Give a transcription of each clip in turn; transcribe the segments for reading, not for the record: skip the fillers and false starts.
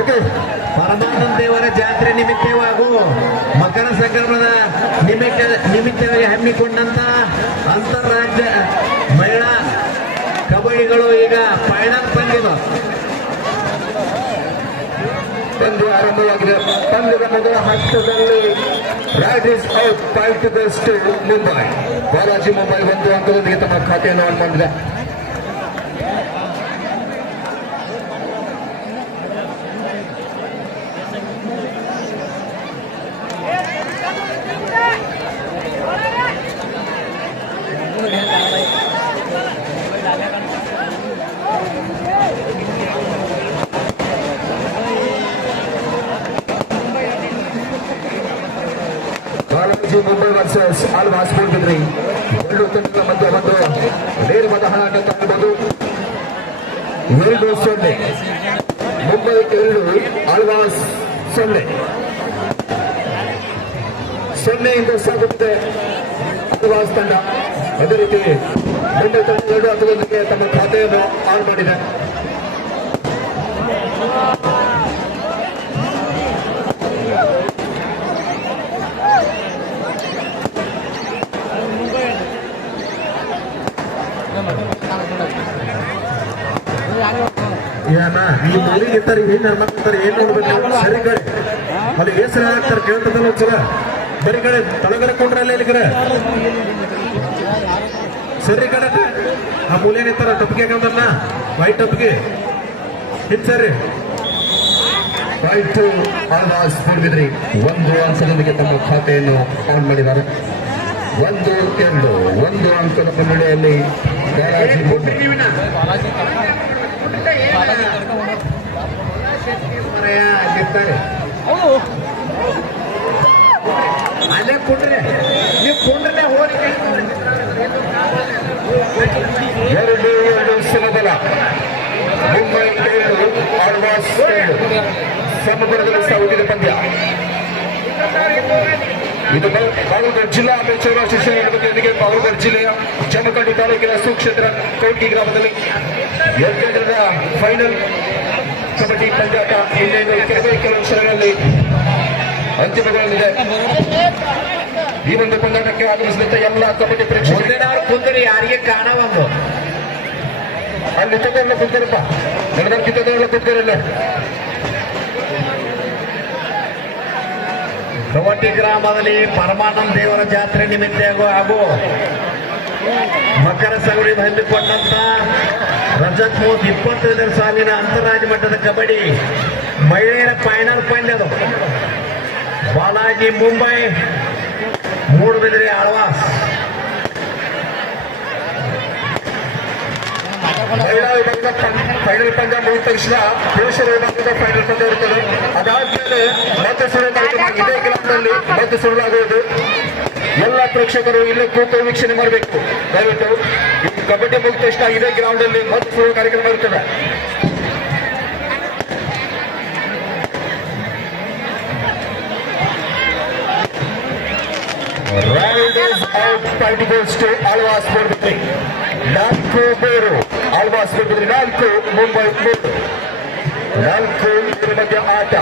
Okay, ಪರಮಾನಂದ ದೇವರ ಜಾತ್ರೆ ನಿಮಿತ್ತ ಹಾಗೂ ಮಕರ ಸಂಕ್ರಮಣದ ನಿಮಿತ್ತವಾಗಿ ಹಮ್ಮಿಕೊಂಡಂತ ಅಂತಾರಾಜ್ಯ ಮಹಿಳಾ ಕಬಡ್ಡಿಗಳು ಈಗ ಫೈನಲ್ ಪಂದ್ಯ ಆರಂಭವಾಗಿದೆ. ಪಂದ್ಯದ ಮೊದಲ ಹಂತದಲ್ಲಿ ರಾಜೇಶ್ ಔಟ್ 5 ಮುಂಬೈ. ಬಾಲಾಜಿ ಮುಂಬೈ 1 ಅಂಕದೊಂದಿಗೆ ತಮ್ಮ ಖಾತೆಯನ್ನು ಆನ್ ಮಾಡಿದೆ. ಬಾಲಾಜಿ ಮುಂಬೈ ವರ್ಸಸ್ ಆಳ್ವಾಸ್ ಮೂಡುಬಿದ್ರೆ. ಎರಡು ತಂಡಗಳ ಮಧ್ಯೆ ಒಂದು ನೇರವಾದ ಹೋರಾಟ ಕಾಣಬಹುದು. 2-0 ಮುಂಬೈ 2 ಆಳ್ವಾಸ್ 0. 0 ಸಾಗುತ್ತದೆ ಆಳ್ವಾಸ್ ತಂಡ. ಅದೇ ರೀತಿ ಮುಂಬೈ ತಂಡ 2 ಅಂಕದೊಂದಿಗೆ ತಮ್ಮ ಖಾತೆಯನ್ನು ಆನ್ ಮಾಡಿದೆ. ಈ ಮೂಲಿಗೆ ಇರ್ತಾರೆ, ಏನ್ ಮಾಡ್ತಾರೆ, ಏನ್ ನೋಡ್ಬೇಕು ಸರಿ ಕಡೆ ಅಲ್ಲಿ ಹೆಸರು ಹಾಕ್ತಾರೆ ಕೇಳ್ತದಲ್ಲ ಚಲ ಬರೀ ಕಡೆ ತಳಗಡೆ ಕೊಂಡ್ರಲ್ಲ ಇಲ್ಲಿ ಕಡೆ ಸರಿ ಕಡೆ ಆ ಮೂಲೆನ ಇರ್ತಾರ ಟೊಪ್ಪಿಗೆ ಹಾಕಂದ್ರಲ್ಲ ವೈಟ್ ಟೊಪ್ಪಿಗೆ ಹಿಂದ್ ಸರಿ ವೈಟ್ ಆಳ್ವಾಸ್ ಮೂಡುಬಿದ್ರೆ 1 ಅಂಕದೊಂದಿಗೆ ತಮ್ಮ ಖಾತೆಯನ್ನು ಆನ್ ಮಾಡಿದ್ದಾರೆ. 1-2 ಅಂಕದ ಮುನ್ನಡೆಯಲ್ಲಿ ಬಾಲಾಜಿ ಮುಂಬೈ. ಅಲ್ಲೇ ಕುಂಡ್ರೆ ನೀವು ಕುಂಡ್ರೆ ಹೋಗಿ 2-2 ಸಮಬಲ. ಮುಂಬೈ 7 ಆಳ್ವಾಸ್ 7 ಸಮಬಲದಲ್ಲಿ ಸಾಗುತ್ತಿದೆ ಪಂದ್ಯ. ಇದು ಬಾಗಲಕೋಟೆ ಜಿಲ್ಲಾ ಮೇಲ್ಚೂರು ಶಿಕ್ಷಣ ಇಲಾಖೆಯೊಂದಿಗೆ ಬಾಗಲಕೋಟೆ ಜಿಲ್ಲೆಯ ಜಮಖಂಡಿ ತಾಲೂಕಿನ ಸುಕ್ಷೇತ್ರ ಕೌಟಿ ಗ್ರಾಮದಲ್ಲಿ 2ರ ಫೈನಲ್ ಕಬಡ್ಡಿ ಪಂದ್ಯಾಟ ಇನ್ನೇನು ಕೆಲವು ಕ್ಷಣಗಳಲ್ಲಿ ಅಂತಿಮಗೊಳ್ಳಲಿದೆ. ಈ ಒಂದು ಪಂದ್ಯಾಟಕ್ಕೆ ಆಗಮಿಸಿದಂತೆ ಎಲ್ಲ ಕಬಡ್ಡಿ ಪ್ರೇಕ್ಷಕರು ಕುಂತರಿ ಯಾರಿಗೆ ಕಾಣವೊಂದು ಅಲ್ಲಿ ನಿಂತದೆಲ್ಲ ಕುಂತರಪ್ಪ ನಡೆದಕ್ಕಿದ್ದೆಲ್ಲ ಕುಂತರಿಲ್ಲ. ಕವಟಿ ಗ್ರಾಮದಲ್ಲಿ ಪರಮಾನಂದ ದೇವರ ಜಾತ್ರೆ ನಿಮಿತ್ತ ಹಾಗೂ ಮಕರ ಸಂಕ್ರಮಣ ಹಮ್ಮಿಕೊಂಡಂತ ರಜತ್ ಮೋತ್ 25ರ ಸಾಲಿನ ಅಂತಾರಾಜ್ಯ ಮಟ್ಟದ ಕಬಡ್ಡಿ ಮಹಿಳೆಯರ ಫೈನಲ್ ಪಂದ್ಯದು ಬಾಲಾಜಿ ಮುಂಬೈ ಮೂಡುಬಿದ್ರೆ ಆಳ್ವಾಸ್. ಮಹಿಳಾ ವಿಭಾಗದ ಫೈನಲ್ ಪಂದ್ಯ ಮುಗಿದ ತಕ್ಷಣ ಪುರುಷರ ವಿಭಾಗದ ಫೈನಲ್ ಪಂದ್ಯ ಇರುತ್ತದೆ. ಅದಾದ್ಮೇಲೆ ಮತ್ತೆ ಸುಳ್ಳು ಕಾರ್ಯಕ್ರಮ ಇದೇ ಗ್ರಾಮದಲ್ಲಿ ಮತ್ತೆ ಸುಳ್ಳಾಗುವುದು. ಎಲ್ಲ ಪ್ರೇಕ್ಷಕರು ಇಲ್ಲೇ ಕೂತು ವೀಕ್ಷಣೆ ಮಾಡಬೇಕು. ದಯವಿಟ್ಟು ಈ ಕಬಡ್ಡಿ ಮುಗಿದ ತಕ್ಷಣ ಇದೇ ಗ್ರೌಂಡ್ ಅಲ್ಲಿ ಮತ್ತೆ ಸುಳ್ಳು ಕಾರ್ಯಕ್ರಮ ಇರುತ್ತದೆ. ಆಳ್ವಾಸ್ ಮೂಡುಬಿದ್ರೆ 4-3 ಆಳ್ವಾಸ್ ಮೂಡುಬಿದ್ರೆ 4 ಮುಂಬೈ 3. 4 ಮಧ್ಯ ಆಟ.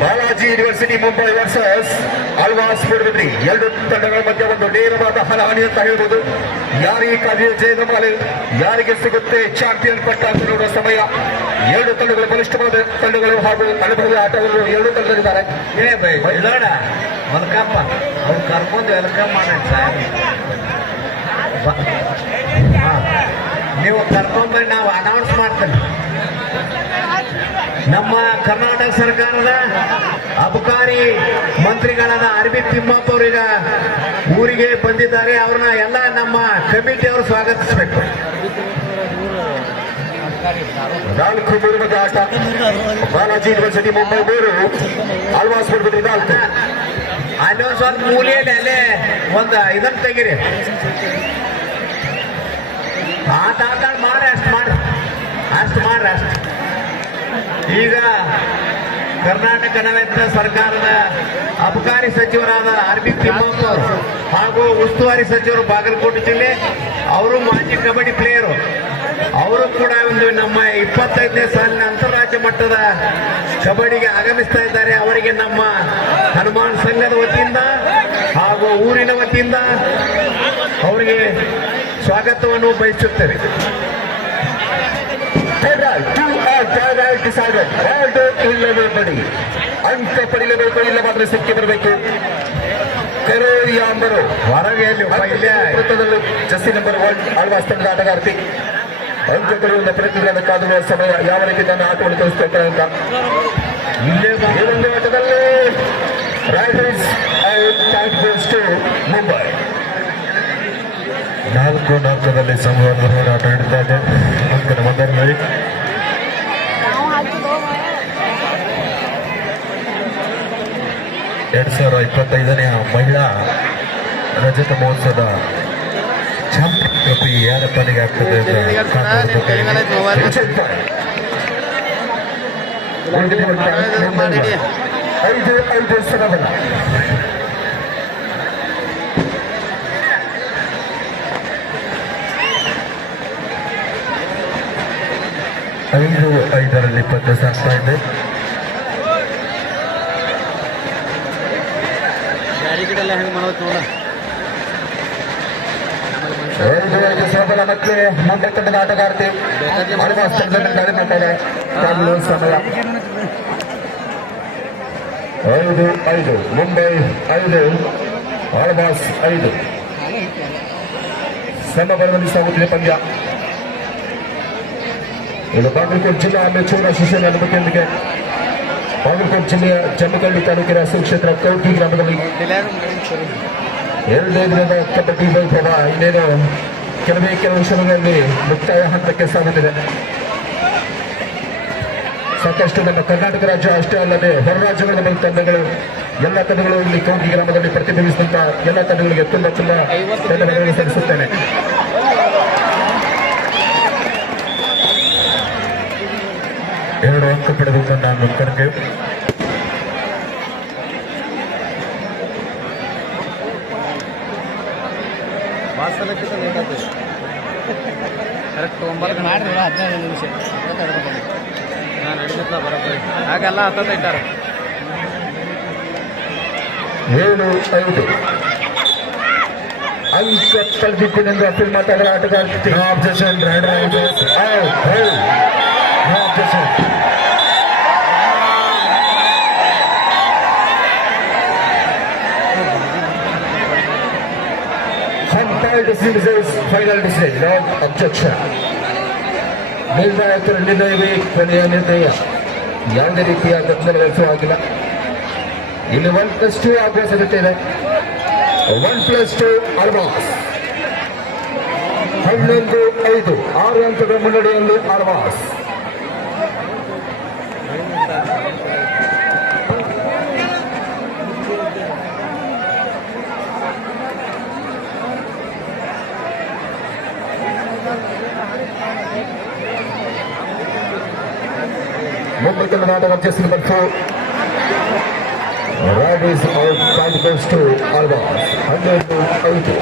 Balaji university Mumbai versus Alva's Moodbidri. 2 ತಂಡಗಳ ಮಧ್ಯೆ ಒಂದು ನೇರವಾದ ಹಣಾಹಣಿ ಅಂತ ಹೇಳ್ಬೋದು. ಯಾರಿಗೆ ಕಾರ್ಯ ಜಯಗಮಾಲೆ, ಯಾರಿಗೆ ಸಿಗುತ್ತೆ ಚಾಂಪಿಯನ್ ಪಟ್ಟ ಅಂತ ನೋಡುವ ಸಮಯ. 2 ತಂಡಗಳು ಬಲಿಷ್ಠವಾದ ತಂಡಗಳು ಹಾಗೂ ಅನುಭವದ ಆಟಗಾರರು 2 ತಂಡಗಳಿದ್ದಾರೆ. ವೆಲ್ಕಮ್ ಅವ್ರು ಕರ್ಕೊಂಡು ವೆಲ್ಕಮ್ ಮಾಡಿ ನೀವು ಕರ್ಕೊಂಡ್ಬರಿ, ನಾವು ಅನೌನ್ಸ್ ಮಾಡ್ತೇನೆ. ನಮ್ಮ ಕರ್ನಾಟಕ ಸರ್ಕಾರದ ಅಬಕಾರಿ ಮಂತ್ರಿಗಳಾದ ಅರವಿಂದ್ ತಿಮ್ಮಪ್ಪ ಅವರೀಗ ಊರಿಗೆ ಬಂದಿದ್ದಾರೆ. ಅವ್ರನ್ನ ಎಲ್ಲ ನಮ್ಮ ಕಮಿಟಿಯವರು ಸ್ವಾಗತಿಸಬೇಕು. 4-3 ಆಟ. ಬಾಲಾಜಿ ಯೂನಿವರ್ಸಿಟಿ ಮುಂಬೈ 3 ಆಳ್ವಾಸ್ ಮೂಡುಬಿದ್ರೆ 4. ಅಲ್ಲೊಂದು ಸ್ವಲ್ಪ ಮೂಲೆಯಲ್ಲಿ ಅಲ್ಲೇ ಒಂದು ಇದನ್ನ ತೆಗಿರಿ. ಆಟ ಮಾಡ್ರಿ, ಅಷ್ಟು ಮಾಡ್ರಿ. ಈಗ ಕರ್ನಾಟಕ ನವೆಂತ ಸರ್ಕಾರದ ಅಬಕಾರಿ ಸಚಿವರಾದ ಆರ್.ಬಿ. ತಿಮ್ಮಪ್ಪ ಅವರು ಹಾಗೂ ಉಸ್ತುವಾರಿ ಸಚಿವರು ಬಾಗಲಕೋಟೆ ಜಿಲ್ಲೆ, ಅವರು ಮಾಜಿ ಕಬಡ್ಡಿ ಪ್ಲೇಯರು. ಅವರು ಕೂಡ ಒಂದು ನಮ್ಮ 25ನೇ ಸಾಲಿನ ಅಂತಾರಾಜ್ಯ ಮಟ್ಟದ ಕಬಡ್ಡಿಗೆ ಆಗಮಿಸ್ತಾ ಇದ್ದಾರೆ. ಅವರಿಗೆ ನಮ್ಮ ಹನುಮಾನ್ ಸಂಘದ ವತಿಯಿಂದ ಹಾಗೂ ಊರಿನ ವತಿಯಿಂದ ಅವರಿಗೆ ಸ್ವಾಗತವನ್ನು ಬಯಸುತ್ತೇವೆ. ಅಂಕ ಪಡೆಯಲೇಬೇಕು, ಇಲ್ಲವಾದ್ರೆ ಸಿಕ್ಕಿ ಬರಬೇಕು. ಕರೋರಿಯಾಂಬರು ಹೊರಗೆ ವೃತ್ತದಲ್ಲಿ ಜಸ್ಸಿ ನಂಬರ್ 1 ಆಳ್ವಾಸ್ ತಂಡದ ಆಟಗಾರ್ತಿ. ಅಂಕ ಪಡೆಯುವ ಪ್ರತಿಗಳನ್ನು ಕಾದುವ ಸಮಯ ಯಾವ ರೀತಿ ತನ್ನ ಆಟವನ್ನು ತೋರಿಸ್ತಾರೆ ಅಂತ. ಈ ಒಂದು ಆಟದಲ್ಲಿ ರೈಡರ್ಸ್ ಮುಂಬೈ 4-4ರಲ್ಲಿ ಸಂವಾದ ಹೋರಾಟ ನಡೆದಿದೆ. ಅಂಕದ ಮೊದಲನೇ 2025ನೇ ಮಹಿಳಾ ರಜತ ಮಹೋತ್ಸವದ ಚಾಂಪಿಯನ್ ಟ್ರೋಫಿ ಯಾರ ಪಾಲಿಗೆ ಆಗ್ತದೆ ಅಂತ 5 ಸರಬಲ 5-5ರಲ್ಲಿ ಪಂದ್ಯ ಸಾಗ್ತಾ ಇದೆ. ಸೋದರ ಮತ್ತೆ ಮುಂದೆ ತಂಡದ ಆಟಗಾರ್ತಿ ಆಳ್ವಾಸ್ ತಂಡದಲ್ಲಿ ದಾಳಿ ಮಾಡ್ತಾರೆ. ಸಮಯ 5-5 ಮುಂಬೈ 5 ಆಳ್ವಾಸ್ 5 ಸಮಬಲದಲ್ಲಿ ಸಾಗುತ್ತಿದೆ ಪಂದ್ಯ. ಇದು ಬಾಗಲಕೋಟೆ ಜಿಲ್ಲಾ ಮೆಚೂರ ಶಿಕ್ಷಣ ಅನುಮತಿಯೊಂದಿಗೆ ಬಾಗಲಕೋಟೆ ಜಿಲ್ಲೆಯ ಜಮ್ಮಕಂಡಿ ತಾಲೂಕಿನ ಸುಕ್ಷೇತ್ರ ಕೌಟಿ ಗ್ರಾಮದಲ್ಲಿ 2ನೇ ದಿನದ ಕಬಡ್ಡಿ ವೈಭವ ಇನ್ನೇನು ಕೆಲವು ಕ್ಷಣಗಳಲ್ಲಿ ಮುಕ್ತಾಯ ಹಂತಕ್ಕೆ ಸಾಗುತ್ತಿದೆ. ಸಾಕಷ್ಟು ನಮ್ಮ ಕರ್ನಾಟಕ ರಾಜ್ಯ ಅಷ್ಟೇ ಅಲ್ಲದೆ ಹೊರ ರಾಜ್ಯಗಳ ನಮ್ಮ ತಂಡಗಳು, ಎಲ್ಲ ತಂಡಗಳು ಇಲ್ಲಿ ಕೌಟಿ ಗ್ರಾಮದಲ್ಲಿ ಪ್ರತಿಬಿಂಬಿಸಿದಂತ ಎಲ್ಲ ತಂಡಗಳಿಗೆ ತುಂಬಾ ಧನ್ಯವಾದಗಳು ಸಲ್ಲಿಸುತ್ತೇನೆ. ಎರಡು ಅಂಕ ಪಡೆದು ನಾನು ಕರೆಗೆ ಕರೆಕ್ಟ್ 9 ಮಾಡಿದ್ರೆ 15 ನಿಮಿಷ ನಾನು ನಡೀತಾ ಬರೋಬ್ಬರಿ ಹಾಗೆಲ್ಲ 10 ಇಟ್ಟಾರೆ. 7-5 ಅಂಕ ಪಡೆದಿದ್ದೇನೆಂದು ಅಪೀಲ್ ಮಾತಾಡೋ ಆಟಗಾರ್ತಿ. Objection final decision, no objection. ನಿರ್ಣಾಯಕರ ನಿರ್ಣಯವೇ ಕೊನೆಯ ನಿರ್ಣಯ. ಯಾವುದೇ ರೀತಿಯ ಗೊಂದಲಗೊಳಿಸುವ ಆಗಿಲ್ಲ. ಇಲ್ಲಿ 1+2 ಆಗುವ ಸಾಧ್ಯತೆ ಇದೆ. 1+2 ಆಳ್ವಾಸ್ 11-5 6 ಅಂಕಗಳ ಮುನ್ನಡೆಯಲ್ಲಿ ಆಳ್ವಾಸ್. ಮುಂಬೈ ತಂಡದ ಆಟಗಾರ Jessy number 4 raiders out 5-2 Alvas 12-5.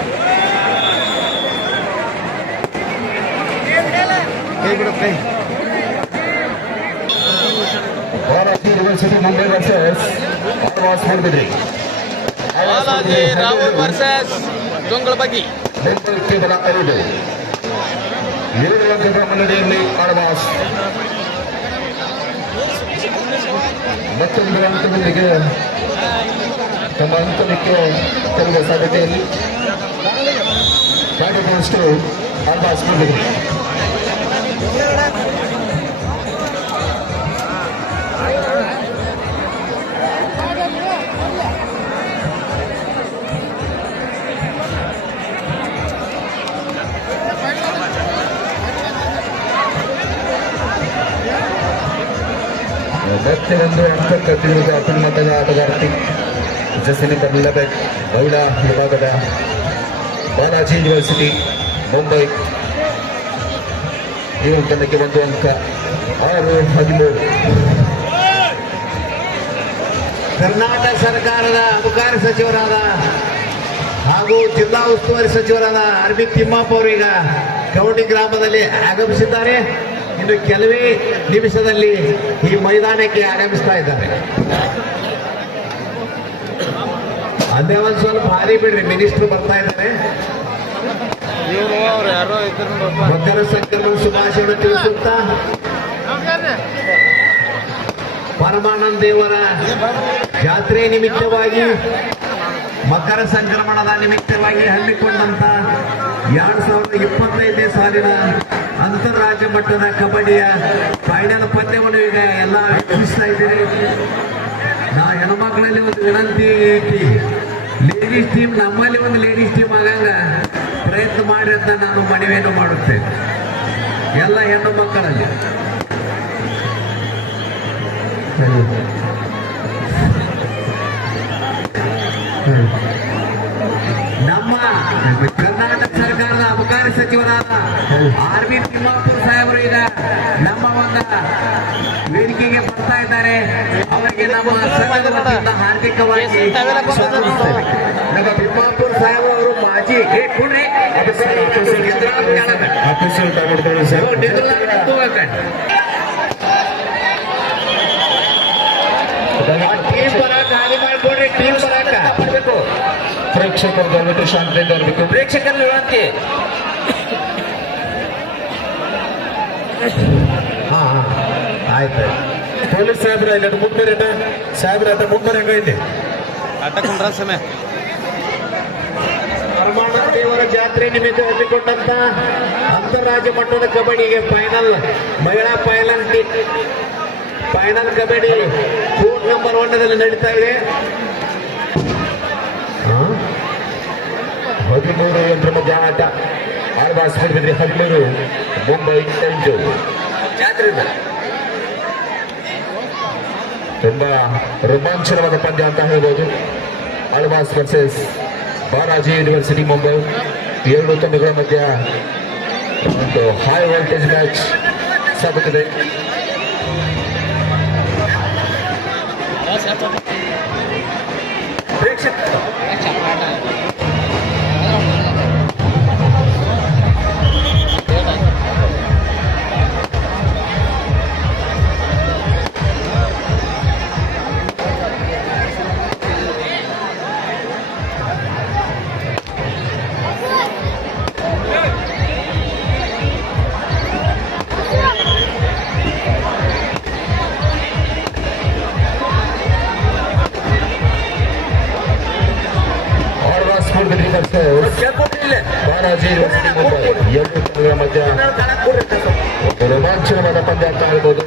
Balaji university Mumbai versus Alvas Moodbidri. Balaji Rahul versus Jongalabagi. Mumbai ಕೇವಲ 5 7 ಅಂಕಗಳ ಮುನ್ನಡೆಯಲ್ಲಿ ಆಳ್ವಾಸ್. ಮತ್ತೊಂದು ಅಂಕದೊಂದಿಗೆ ತಮ್ಮ ಅಂಕಕ್ಕೆ ತರುವ ಸಾಧ್ಯತೆಯಲ್ಲಿ ಬಾಟದಷ್ಟು ಆಳ್ವಾಸ್ ಮೂಡಬಿದ್ರೆ. ಮತ್ತೆ ಒಂದು ಅಂಕ ಕಟ್ಟಿರುವುದು ಅಪೀಲ್ ಮಟ್ಟದ ಆಟಗಾರ್ತಿ ಜೆಸ್ಸಿ ನಂಬರ್ 11 ಮಹಿಳಾ ವಿಭಾಗದ ಬಾಲಾಜಿ ಯೂನಿವರ್ಸಿಟಿ ಮುಂಬೈ. ಈ ತಂಡಕ್ಕೆ 1 ಅಂಕ 6-13. ಕರ್ನಾಟಕ ಸರ್ಕಾರದ ಅಬಕಾರಿ ಸಚಿವರಾದ ಹಾಗೂ ಜಿಲ್ಲಾ ಉಸ್ತುವಾರಿ ಸಚಿವರಾದ ಆರ್.ಬಿ. ತಿಮ್ಮಪ್ಪ ಅವರು ಈಗ ಕವಟಿ ಗ್ರಾಮದಲ್ಲಿ ಆಗಮಿಸಿದ್ದಾರೆ. ಇನ್ನು ಕೆಲವೇ ನಿಮಿಷದಲ್ಲಿ ಈ ಮೈದಾನಕ್ಕೆ ಆಗಮಿಸ್ತಾ ಇದ್ದಾರೆ. ಅದೇ ಒಂದು ಸ್ವಲ್ಪ ಹಾರಿ ಬಿಡ್ರಿ, ಮಿನಿಸ್ಟರ್ ಬರ್ತಾ ಇದ್ದಾರೆ. ಮಕರ ಸಂಕ್ರಮಣ ಶುಭಾಶಯ ತಿಳಿಸುತ್ತಾ ಪರಮಾನಂದ ದೇವರ ಜಾತ್ರೆ ನಿಮಿತ್ತವಾಗಿ ಮಕರ ಸಂಕ್ರಮಣದ ನಿಮಿತ್ತವಾಗಿ ಹಮ್ಮಿಕೊಂಡಂತ 2025ನೇ ಸಾಲಿನ ಅಂತಾರಾಜ್ಯ ಮಟ್ಟದ ಕಬಡ್ಡಿಯ ಫೈನಲ್ ಪಂದ್ಯವನ್ನು ಈಗ ಎಲ್ಲ ವೀಕ್ಷಿಸ್ತಾ ಇದ್ದೀರಿ. ನಾ ಹೆಣ್ಮಕ್ಳಲ್ಲಿ ಒಂದು ವಿನಂತಿ ಐತಿ, ಲೇಡೀಸ್ ಟೀಮ್ ನಮ್ಮಲ್ಲಿ ಒಂದು ಲೇಡೀಸ್ ಟೀಮ್ ಆಗಂಗ ಪ್ರಯತ್ನ ಮಾಡಿ ಅಂತ ನಾನು ಮನವಿಯನ್ನು ಮಾಡುತ್ತೇನೆ ಎಲ್ಲ ಹೆಣ್ಣು ಮಕ್ಕಳಲ್ಲಿ. ನಮ್ಮ ಕರ್ನಾಟಕ ಸರ್ಕಾರದ ಅಬಕಾರಿ ಸಚಿವರಾದ ಆರ್.ಬಿ. ತಿಮ್ಮಾಪುರ ಸಾಹೇಬರು ಈಗ ನಮ್ಮ ಒಂದು ವೇದಿಕೆಗೆ ಬರ್ತಾ ಇದ್ದಾರೆ. ಅವರಿಗೆ ನಮ್ಮ ಸಂಘದ ವತಿಯಿಂದ ಹಾರ್ದಿಕವಾಗಿ ಸ್ವಾಗತಿಸುತ್ತೇವೆ. ನಮ್ಮ ತಿಮ್ಮಾಪುರ ಸಾಹೇಬ್ ಅವರು ಮಾಜಿ ಟೀಮ್ ಬರಾಕ ಹಾಗೆ ಮಾಡ್ಕೊಡ್ರಿ, ಟೀಮ್ ಬರಾಕ ಮಾಡಬೇಕು. ಪ್ರೇಕ್ಷಕರು ದಯವಿಟ್ಟು ಶಾಂತಿಯಿಂದ ಇರಬೇಕು. ಪ್ರೇಕ್ಷಕರಲ್ಲಿ ವಿನಂತಿ. ಹಾ ಆಯ್ತು. ಪೊಲೀಸ್ ಸಾಹೇಬ್ರ ಇಲ್ಲ ಮುಂಬರೇಟ ಸಾಹೇಬ್ರ ಆಟ ಮುಂಬರಂಗ ಇಲ್ಲಿ ಆಟಕೊಂಡ್ರ ಸಮಯ ಪರಮಾನಂದ ದೇವರ ಜಾತ್ರೆ ನಿಮಿತ್ತ ಹಮ್ಮಿಕೊಂಡಂತ ಅಂತಾರಾಜ್ಯ ಮಟ್ಟದ ಕಬಡ್ಡಿಗೆ ಫೈನಲ್ ಮಹಿಳಾ ಫೈನಲ್ ಕಬಡ್ಡಿ ಕೋರ್ಟ್ ನಂಬರ್ 1ದಲ್ಲಿ ನಡೀತಾ ಇದೆ. 13 ಯಂತ್ರ ಮಧ್ಯ ಆಟ ಆಳ್ವಾಸ್ 13 ಮುಂಬೈ 8. ಜಾತ್ರೆ ತುಂಬಾ ರೋಮಾಂಚನವಾದ ಪಂದ್ಯ ಅಂತ ಹೇಳ್ಬೋದು. ಆಳ್ವಾಸ್ ವರ್ಸಸ್ ಬಾಲಾಜಿ ಯೂನಿವರ್ಸಿಟಿ ಮುಂಬೈ 2 ತಂಡಗಳ ಮಧ್ಯ ಒಂದು ಹೈ ವೋಲ್ಟೇಜ್ ಮ್ಯಾಚ್ ಸಾಗುತ್ತದೆ. ಬಾಲಾಜಿ ಯೂನಿವರ್ಸಿಟಿ ಮುಂಬೈ 2 ತಂಡಗಳ ಮಧ್ಯ ಒಂದು ರೋಮಾಂಚನವಾದ ಪಂದ್ಯ ಅಂತ ಹೇಳ್ಬೋದು.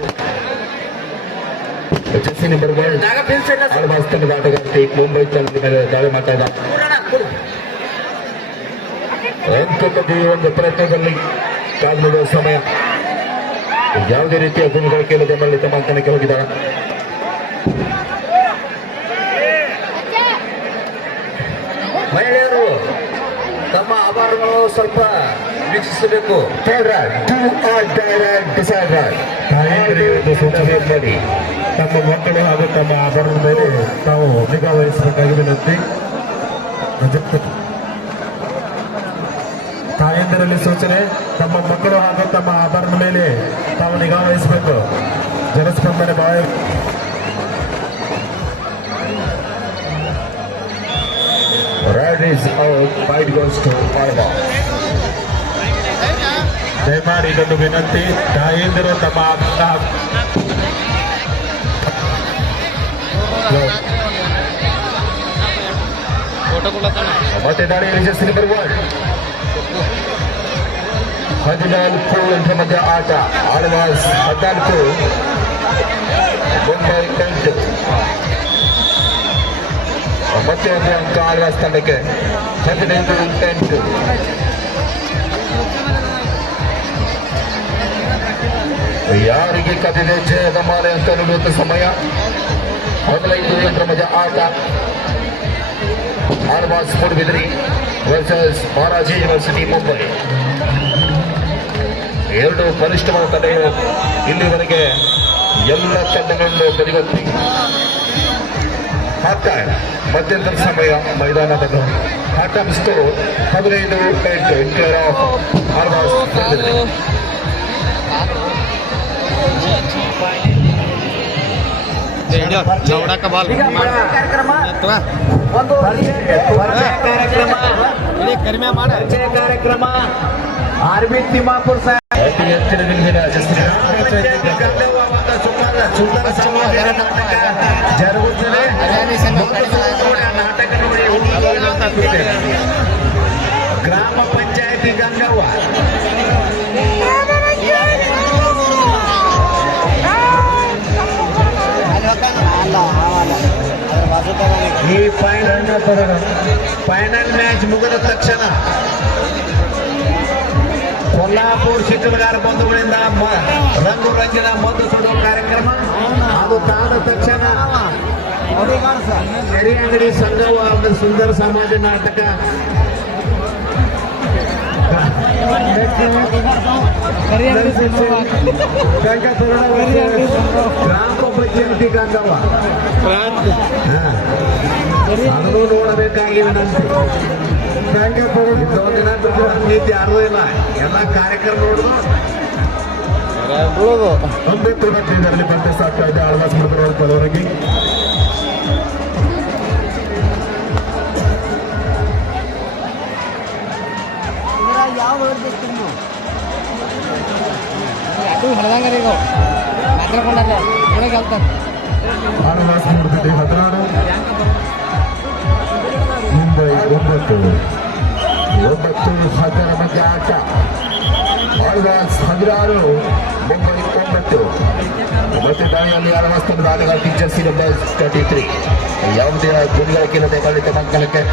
ಜೆರ್ಸಿ ನಂಬರ್ 1 ಆಳ್ವಾಸ್ ತಂಡದ ಆಟಗಾರ್ತಿ ಮುಂಬೈ ತಂಡದ ಮೇಲೆ ದಾಳಿ ಮಾಡ್ತಾ ಇದ್ದ. ಅಂಕದಲ್ಲಿ ಒಂದು ಪ್ರಯತ್ನದಲ್ಲಿ ಕಾದು ನೋಡುವ ಸಮಯ. ಯಾವುದೇ ರೀತಿಯ ಗುಣಗಳ ಕೇಳದೆ ಮರಳಿ ತಮ್ಮ ಅಂಕಣಕ್ಕೆ ಹೋಗಿದ್ದಾರೆ. ಮಹಿಳೆಯರು ತಮ್ಮ ಆಭರಣಗಳು ಸ್ವಲ್ಪ ವೀಕ್ಷಿಸಬೇಕು. ತಾಯಂದಿರಿಗೆ ಸೂಚನೆ ಮಾಡಿ ತಮ್ಮ ಮಕ್ಕಳು ಹಾಗೂ ತಮ್ಮ ಆಭರಣದ ಮೇಲೆ ತಾವು ನಿಗಾ ವಹಿಸಬೇಕಾಗಿ ವಿನಂತಿ. ತಾಯಂದಿರಲ್ಲಿ ಸೂಚನೆ, ತಮ್ಮ ಮಕ್ಕಳು ಹಾಗೂ ತಮ್ಮ ಆಭರಣದ ಮೇಲೆ ತಾವು ನಿಗಾ ವಹಿಸಬೇಕು. ಜನಸ್ಪಂದನೆ ಬಹಳ ದಯಮಾಡಿ ಇದೊಂದು ವಿನಂತಿ. ತಾಯಂದಿರು ತಮ್ಮ ಮತ್ತೆ ದಾಳಿಯಲ್ಲಿ ಜೆರ್ಸಿ ನಂಬರ್ 1 14 ಯಂತ್ರ ಮಧ್ಯ ಆಟ. ಆಳ್ವಾಸ್ 14 ಮುಂಬೈ 8. ಮತ್ತೆ ಒಂದು ಅಂಕ ಆಳ್ವಾಸ್ ತಂಡಕ್ಕೆ 15-8. ಯಾರಿಗೆ ಕದಿದೆ ಜಯದ ಮಾಲೆ ಅಂತ ನೋಡುವಂತ ಸಮಯ. 15 ಯಂತ್ರ ಮಧ್ಯ ಆಟ. Alva's Moodbidri versus Balaji university Mumbai. 2 ಬಲಿಷ್ಠವಾದ ತಂಡಗಳು ಇಲ್ಲಿವರೆಗೆ ಎಲ್ಲ ತಂಡಗಳನ್ನು ಬದಿಗೊತ್ತಿ ಹಾಫ್ ಟೈಮ್ ಮಧ್ಯಂತರ ಸಮಯ ಮೈದಾನವನ್ನು ಆಟಮಿಸಿತು 15-8 ಇನ್ ಕೇರ್ ಆಫ್ ಆಳ್ವಾಸ್ ಪಡುಬಿದ್ರಿ. ನೋಡಕ್ಕ ಬಾಲ್ ಕಾರ್ಯಕ್ರಮ ಕಡಿಮೆ ಮಾಡ ಕಾರ್ಯಕ್ರಮ ಆರ್ಬಿ ತಿಮ್ಮಾಪುರ ಸುಂದರ ಸಮಾಜ ಜರುಗುತ್ತದೆ. ನಾಟಕ ನೋಡಿ ಗ್ರಾಮ ಪಂಚಾಯತಿ ಗಂಗವ್ವ ಈ ಫೈನಲ್ ಮ್ಯಾಚ್ ಮುಗಿದ ತಕ್ಷಣ ಕೊಲ್ಲಾಪುರ ಶಿಕ್ಷಕರ ಬಂಧುಗಳಿಂದ ರಂಗು ರಂಗಿನ ಮದ್ದು ಸುಡುವ ಕಾರ್ಯಕ್ರಮ ಅದು ತಾದ ತಕ್ಷಣ ಕೆರೆ ಅಂಗಡಿ ಸಂಘವ ಸುಂದರ ಸಮಾಜ ನಾಟಕ ಗ್ರಾಮ ಪಂಚಾಯತಿ ಗಂಗವ್ವ ಅದನ್ನು ನೋಡಬೇಕಾಗಿದಂತೆ. ಇನ್ನೊಂದಿನ ನೀತಿ ಯಾರೂ ಇಲ್ಲ, ಎಲ್ಲ ಕಾರ್ಯಕ್ರಮ ನೋಡಿದ್ರು ಒಂಬತ್ತು ಗಂಟೆಯಲ್ಲಿ ಬಂದೆ ಸಾಕ್ತಾ ಇದೆ ಆಳ್ವಾಸ್ ಮೃತರವರು ಕೆಲವರಿಗೆ. ಆಳ್ವಾಸ್ ಮೃತದೆ 16, ಮುಂಬೈ 9. 10 ಮಧ್ಯೆ ಆಟ. ಆಳ್ವಾಸ್ 16, ಮುಂಬೈ 9. ಮತ್ತೆ ದಾಳಿಯಲ್ಲಿ ಆಳ್ವಾಸ್ ತಂಡದ ಆಟಗಾರ ಟೀಚರ್ ಸಿ ನಂಬರ್ 33 ಯಾವುದೇ ಗುರಿಗಳಿಲ್ಲದೆ ಕಲಿತ ಮಂಗಲಕ್ಕೆ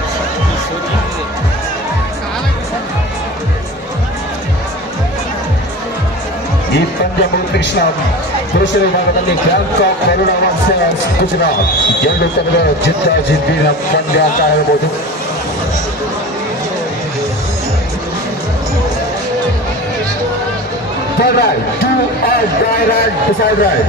ಈ ಪಂದ್ಯ ಮುಗಿದ ಪುರುಷರ ವಿಭಾಗದಲ್ಲಿ ಬ್ಯಾಂಕಾಕ್ ವರುಣ ವರ್ಸಸ್ ಗುಜರಾತ್ ಎರಡು ತಂಡದ ಜಿದ್ದಾಜಿದ್ದಿನ ಪಂದ್ಯ ಅಂತ ಹೇಳ್ಬೋದು. Third right, 2 out, die right, beside right.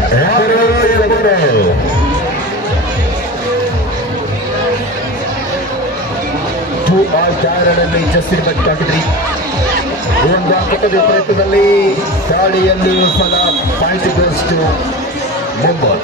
2 out, die right ಅಲ್ಲಿ ಜಸ್ಟಿನ್ ಬಟ್ 23. ಒಂದು ಅಂಕದ ಪ್ರಯತ್ನದಲ್ಲಿ ದಾಳಿಯಲ್ಲಿ ಫಲ ಪಾಯಿಂಟ್ ಗೋಸ್ ಟು ಮುಂಬೈ.